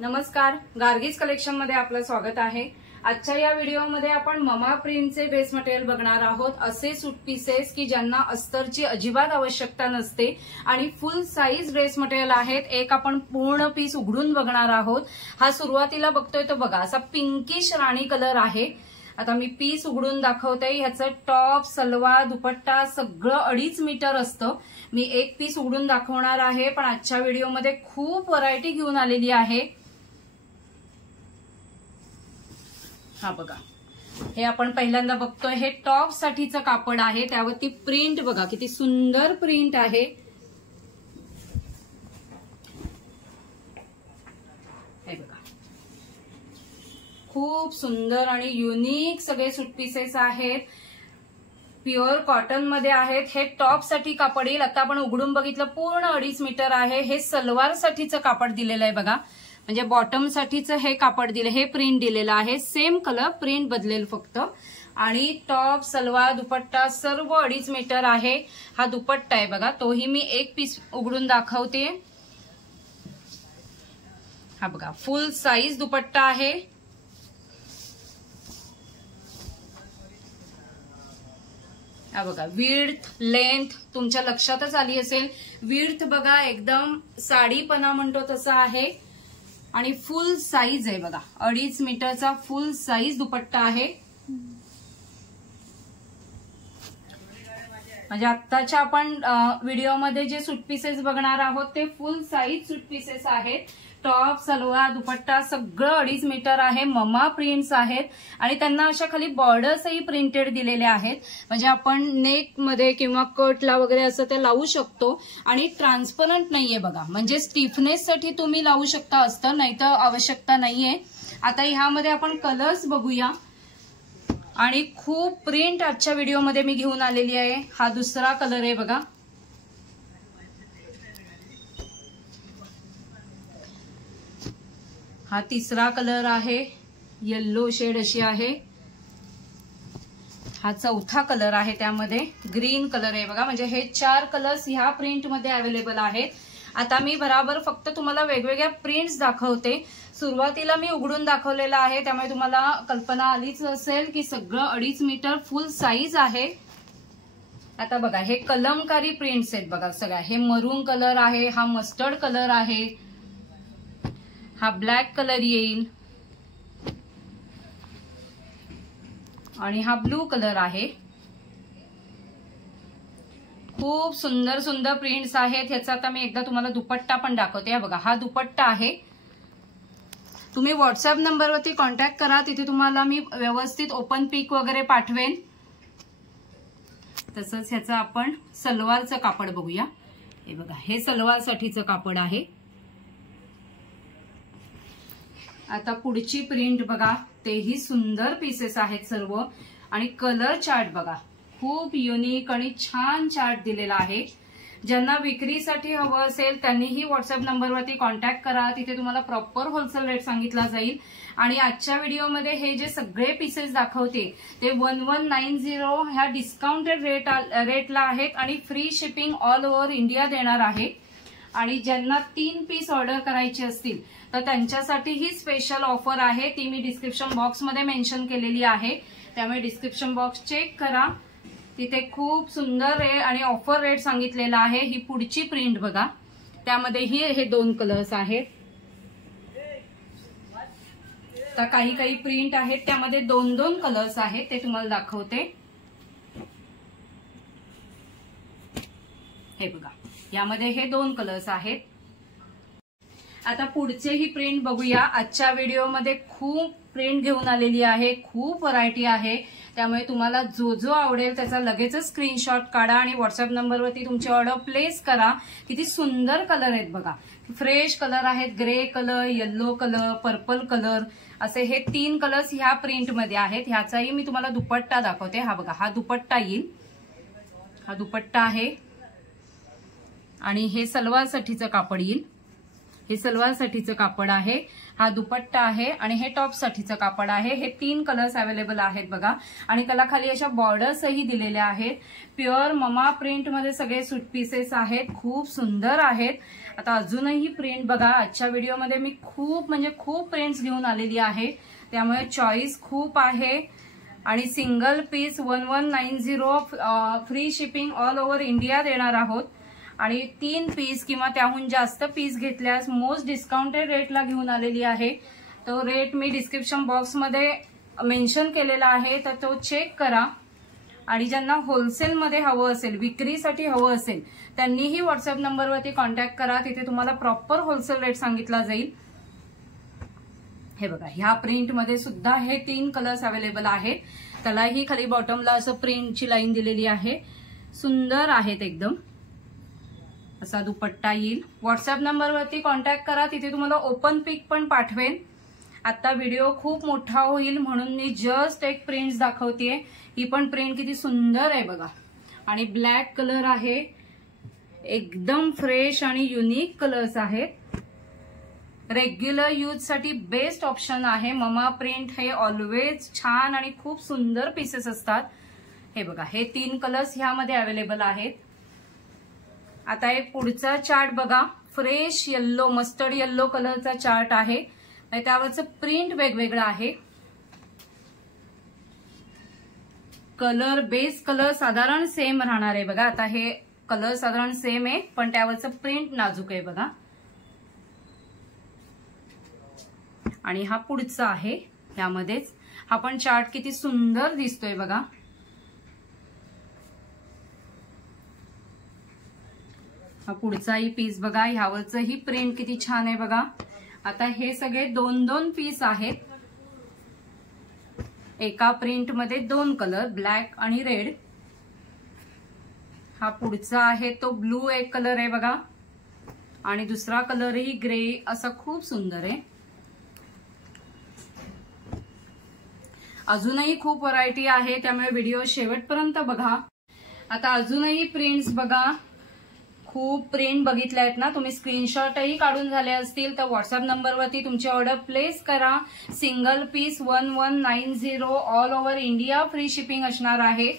नमस्कार, गार्गीज कलेक्शन मध्ये आपलं स्वागत आहे। आजच्या या व्हिडिओमध्ये आपण ममा प्रिंटचे ड्रेस मटेरियल बघणार आहोत। असे सूट पीसेस की ज्यांना अस्तरची अजिबात आवश्यकता नसते आणि फुल साइज ड्रेस मटेरियल आहेत। एक आपण पूर्ण पीस उघडून बघणार आहोत। हा सुरुवातीला बघतोय तो बघा, असा पिंकिश राणी कलर आहे। आता मी पीस उघडून दाखवते। ह्याचं टॉप, सलवार, दुपट्टा सगळं 2.5 मीटर असतं। मी एक पीस उघडून दाखवणार आहे, पण आजच्या व्हिडिओमध्ये खूप व्हरायटी घेऊन आलेली आहे। हा बघा, हे आपण पहिल्यांदा बघतोय, हे टॉप साठीचं कापड आहे। त्यावरती प्रिंट बघा, किती सुंदर प्रिंट आहे। हे बघा, खूप सुंदर आणि युनिक सगळे सूट पीसेस आहेत। प्युअर कॉटन मध्ये आहेत। हे टॉप साठी कापड येईल। आता आपण उघडून बघितलं, पूर्ण 2.5 मीटर आहे। हे सलवार साठीचं कापड दिलेलं आहे बघा, म्हणजे बॉटम साठीचं हे कापड दिले, हे प्रिंट दिलेलं आहे। सेम कलर, प्रिंट बदलेल फक्त। आणि टॉप, सलवार, दुपट्टा सर्व 2.5 मीटर आहे। हा दुपट्टा आहे बघा, तोही मी एक पीस उघडून दाखवते। हा बघा, फुल साइज दुपट्टा आहे। हा बघा, विड्थ, लेंथ तुमच्या लक्षातच आली असेल। विड्थ बघा, एकदम साडीपणा म्हणतो तसं आहे। आणि फुल साइज आहे बघा, 2.5 मीटरचा फुल साइज दुपट्टा आहे। म्हणजे आत्ताच्या आपण व्हिडिओमध्ये जे सूट पीसेस बघणार आहोत ते फुल साइज सूट पीसेस आहेत। टॉप, सलवार, दुपट्टा सगळं 2.5 मीटर आहे। ममा प्रिंट्स आहेत आणि त्यांना अशा खाली बॉर्डर्सही प्रिंटेड दिलेले आहेत। म्हणजे आपण नेक मध्ये किंवा कटला वगैरे असं ते लावू शकतो। आणि ट्रान्सपरंट नाहीये बघा, म्हणजे स्टिफनेस साठी तुम्ही लावू शकता असतं, नाही तर आवश्यकता नाहीये। आता ह्यामध्ये आपण कलर्स बघूया। आणि खूप प्रिंट आजच्या व्हिडिओमध्ये मी घेऊन आलेली आहे। हा दुसरा कलर आहे बघा, हा तिसरा कलर आहे, येल्लो शेड अशी आहे। हा चौथा कलर आहे, त्यामध्ये ग्रीन कलर आहे बघा। म्हणजे हे 4 कलर्स ह्या प्रिंट मध्ये अवेलेबल आहेत। आता मी बराबर फक्त तुम्हाला वेगवेगळ्या प्रिंट्स दाखवते। सुरुवातीला मी उघडून दाखवलेला आहे, त्यामुळे तुम्हाला कल्पना आलीच असेल की सगळं 2.5 मीटर फुल साइज आहे। आता बघा, हे कलमकारी प्रिंट्स आहेत बघा सगळ्या। हे मरून कलर आहे, हा मस्टर्ड कलर आहे, हा ब्लॅक कलर येईल आणि हा ब्लू कलर आहे। खूप सुंदर सुंदर प्रिंट्स आहेत। ह्याचा आता मी एकदा तुम्हाला दुपट्टा पण दाखवते। हा बघा, हा दुपट्टा आहे। तुम्ही व्हॉट्सअप नंबरवरती कॉन्टॅक्ट करा, तिथे तुम्हाला मी व्यवस्थित ओपन पिक वगैरे पाठवेन। तसंच ह्याचं आपण सलवारचं कापड बघूया। हे बघा, हे सलवार साठीचं कापड आहे। आता पुढची प्रिंट बघा, तेही सुंदर पीसेस आहेत सर्व। आणि कलर चार्ट बघा, खूप युनिक आणि छान चार्ट दिलेला आहे। ज्यांना विक्रीसाठी हवं असेल त्यांनीही व्हॉट्सअप नंबरवरती कॉन्टॅक्ट करा, तिथे तुम्हाला प्रॉपर होलसेल रेट सांगितला जाईल। आणि आजच्या व्हिडिओमध्ये हे जे सगळे पीसेस दाखवते ते 1190 ह्या डिस्काउंटेड रेटला आहेत आणि free shipping all over India देणार आहे। आणि ज्यांना 3 पीस ऑर्डर करायचे असतील तर त्यांच्यासाठी ही स्पेशल ऑफर आहे, ती मी डिस्क्रिप्शन बॉक्समध्ये मेन्शन केलेली आहे। त्यामुळे डिस्क्रिप्शन बॉक्स चेक करा, तिथे खूप सुंदर रेट आणि ऑफर रेट सांगितलेला आहे। ही पुढची प्रिंट बघा, त्यामध्येही हे 2 कलर्स आहेत। तर काही प्रिंट आहेत त्यामध्ये 2-2 कलर्स आहेत, ते तुम्हाला दाखवते। हे बघा, यामध्ये हे 2 कलर्स आहेत। आता पुढचेही प्रिंट बघूया। आजच्या व्हिडिओमध्ये खूप प्रिंट घेऊन आलेली आहे, खूप व्हरायटी आहे। त्यामुळे तुम्हाला जो जो आवडेल त्याचा लगेचच स्क्रीनशॉट काढा आणि व्हॉट्सअप नंबरवरती तुमची ऑर्डर प्लेस करा। किती सुंदर कलर आहेत बघा, फ्रेश कलर आहेत। Grey colour, yellow colour, purple colour असे हे 3 कलर्स ह्या प्रिंटमध्ये आहेत। ह्याचाही मी तुम्हाला दुपट्टा दाखवते। हा बघा, हा दुपट्टा येईल, हा दुपट्टा आहे। आणि हे सलवार साठीचं कापड येईल। हे सलवारसाठीचं कापड आहे, हा दुपट्टा आहे आणि हे टॉपसाठीचं कापड आहे। हे 3 कलर्स अवेलेबल आहेत बघा आणि त्याला खाली अशा बॉर्डर्सही दिलेल्या आहेत। प्युअर ममा प्रिंट मध्ये सगळे सूट पीसेस आहेत, खूप सुंदर आहेत। आता अजूनही प्रिंट बघा, आजच्या व्हिडिओमध्ये मी खूप म्हणजे खूप प्रिंट्स घेऊन आलेली आहे, त्यामुळे चॉईस खूप आहे। आणि single piece 1190 free shipping all over India देणार आहोत आणि 3 पीस किंवा त्याहून जास्त पीस घेतल्यास मोस्ट डिस्काउंटेड रेटला घेऊन आलेली आहे। तो रेट मी डिस्क्रिप्शन बॉक्समध्ये मेन्शन केलेला आहे, तर तो चेक करा। आणि ज्यांना होलसेलमध्ये हवं असेल, विक्रीसाठी हवं असेल, त्यांनीही व्हॉट्सअप नंबरवरती कॉन्टॅक्ट करा, तिथे तुम्हाला प्रॉपर होलसेल रेट सांगितला जाईल। हे बघा, ह्या प्रिंटमध्ये सुद्धा हे 3 कलर्स अवेलेबल आहेत। त्यालाही खाली बॉटमला असं प्रिंटची लाईन दिलेली आहे, सुंदर आहेत एकदम। असा दुपट्टा येईल। व्हॉट्सअप नंबरवरती कॉन्टॅक्ट करा, तिथे तुम्हाला ओपन पिक पण पाठवेन। आता व्हिडिओ खूप मोठा होईल म्हणून मी जस्ट एक प्रिंट दाखवतेय। ही पण प्रिंट किती सुंदर आहे बघा आणि ब्लॅक कलर आहे, एकदम फ्रेश आणि युनिक कलर्स आहेत। रेग्युलर यूज साठी बेस्ट ऑप्शन आहे। ममा प्रिंट हे ऑलवेज छान आणि खूप सुंदर पीसेस असतात। हे बघा, हे 3 कलर्स ह्यामध्ये अवेलेबल आहेत। आता एक पुढचा चार्ट बघा, फ्रेश येल्लो, मस्टर्ड येल्लो कलरचा चार्ट आहे, त्यावरचं प्रिंट वेगवेगळं आहे। कलर बेस कलर साधारण सेम राहणार आहे बघा। आता हे कलर साधारण सेम आहे, पण त्यावरचं प्रिंट नाजूक आहे बघा। आणि हा पुढचा आहे, यामध्येच हा पण चार्ट किती सुंदर दिसतोय बघा। हा पुढचाही पीस बघा, ह्यावरचंही प्रिंट किती छान आहे बघा। आता हे सगळे 2-2 पीस आहेत, एका प्रिंट मध्ये 2 कलर, ब्लॅक आणि रेड। हा पुढचा आहे तो ब्लू एक कलर आहे बघा आणि दुसरा कलरही ग्रे, असा खूप सुंदर आहे। अजूनही खूप व्हरायटी आहे, त्यामुळे व्हिडिओ शेवटपर्यंत बघा। आता अजूनही प्रिंट्स बघा, खूप प्रिंट बघितले आहेत ना तुम्ही, स्क्रीनशॉटही काढून झाले असतील तर व्हॉट्सअप नंबरवरती तुमची ऑर्डर प्लेस करा। Single piece 1190 all over India free shipping असणार आहे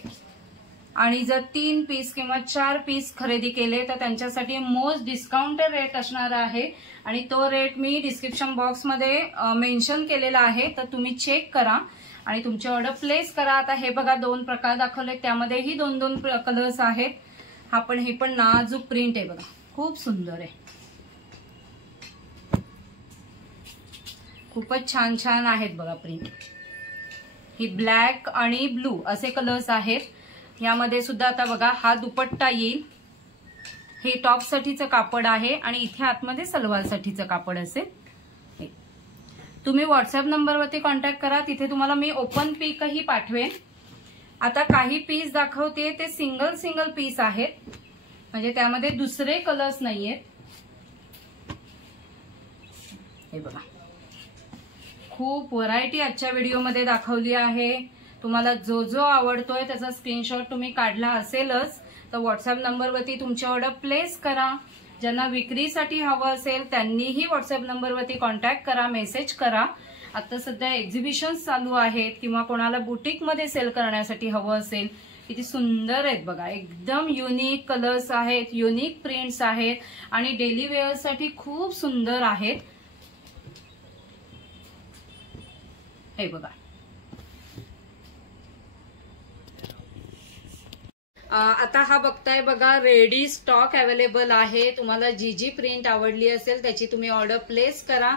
आणि जर 3 पीस किंवा 4 पीस खरेदी केले तर त्यांच्यासाठी मोस्ट डिस्काउंटेड रेट असणार आहे आणि तो रेट मी डिस्क्रिप्शन बॉक्समध्ये मेन्शन केलेला आहे, तर तुम्ही चेक करा आणि तुमची ऑर्डर प्लेस करा। आता हे बघा 2 प्रकार दाखवले, त्यामध्येही 2-2 कलर्स आहेत। हे पण नाजूक प्रिंट आहे बघा, खूप सुंदर आहे, खूपच छान छान आहेत बघा प्रिंट। ही ब्लॅक आणि ब्लू असे कलर्स आहेत। यामध्ये सुद्धा आता बघा, हा दुपट्टा येईल, हे टॉप साठीचं कापड आहे आणि इथे आतमध्ये सलवारसाठीचं कापड असेल। तुम्ही व्हॉट्सअप नंबरवरती कॉन्टॅक्ट करा, तिथे तुम्हाला मी ओपन पिकही पाठवेन। आता काही पीस दाखवते ते सिंगल पीस आहेत, म्हणजे त्यामध्ये दुसरे कलर्स नाहीयेत। हे बघा, खूप व्हरायटी आजच्या व्हिडिओमध्ये दाखवली आहे। तुम्हाला जो जो आवडतोय त्याचा स्क्रीनशॉट तुम्ही काढला असेलच, तर व्हॉट्सअप नंबरवरती तुमची ऑर्डर प्लेस करा। ज्यांना विक्रीसाठी हवं असेल त्यांनीही व्हॉट्सअप नंबरवरती कॉन्टॅक्ट करा, मेसेज करा। आता सध्या एक्झिबिशन्स चालू आहेत किंवा कोणाला बुटीकमध्ये सेल करण्यासाठी हवं असेल, किती सुंदर आहेत बघा, एकदम युनिक कलर्स आहेत, युनिक प्रिंट्स आहेत आणि डेली वेअरसाठी खूप सुंदर आहेत। हे बघा, आता हा बघताय बघा, रेडी स्टॉक अवेलेबल आहे। तुम्हाला जी जी प्रिंट आवडली असेल त्याची तुम्ही ऑर्डर प्लेस करा।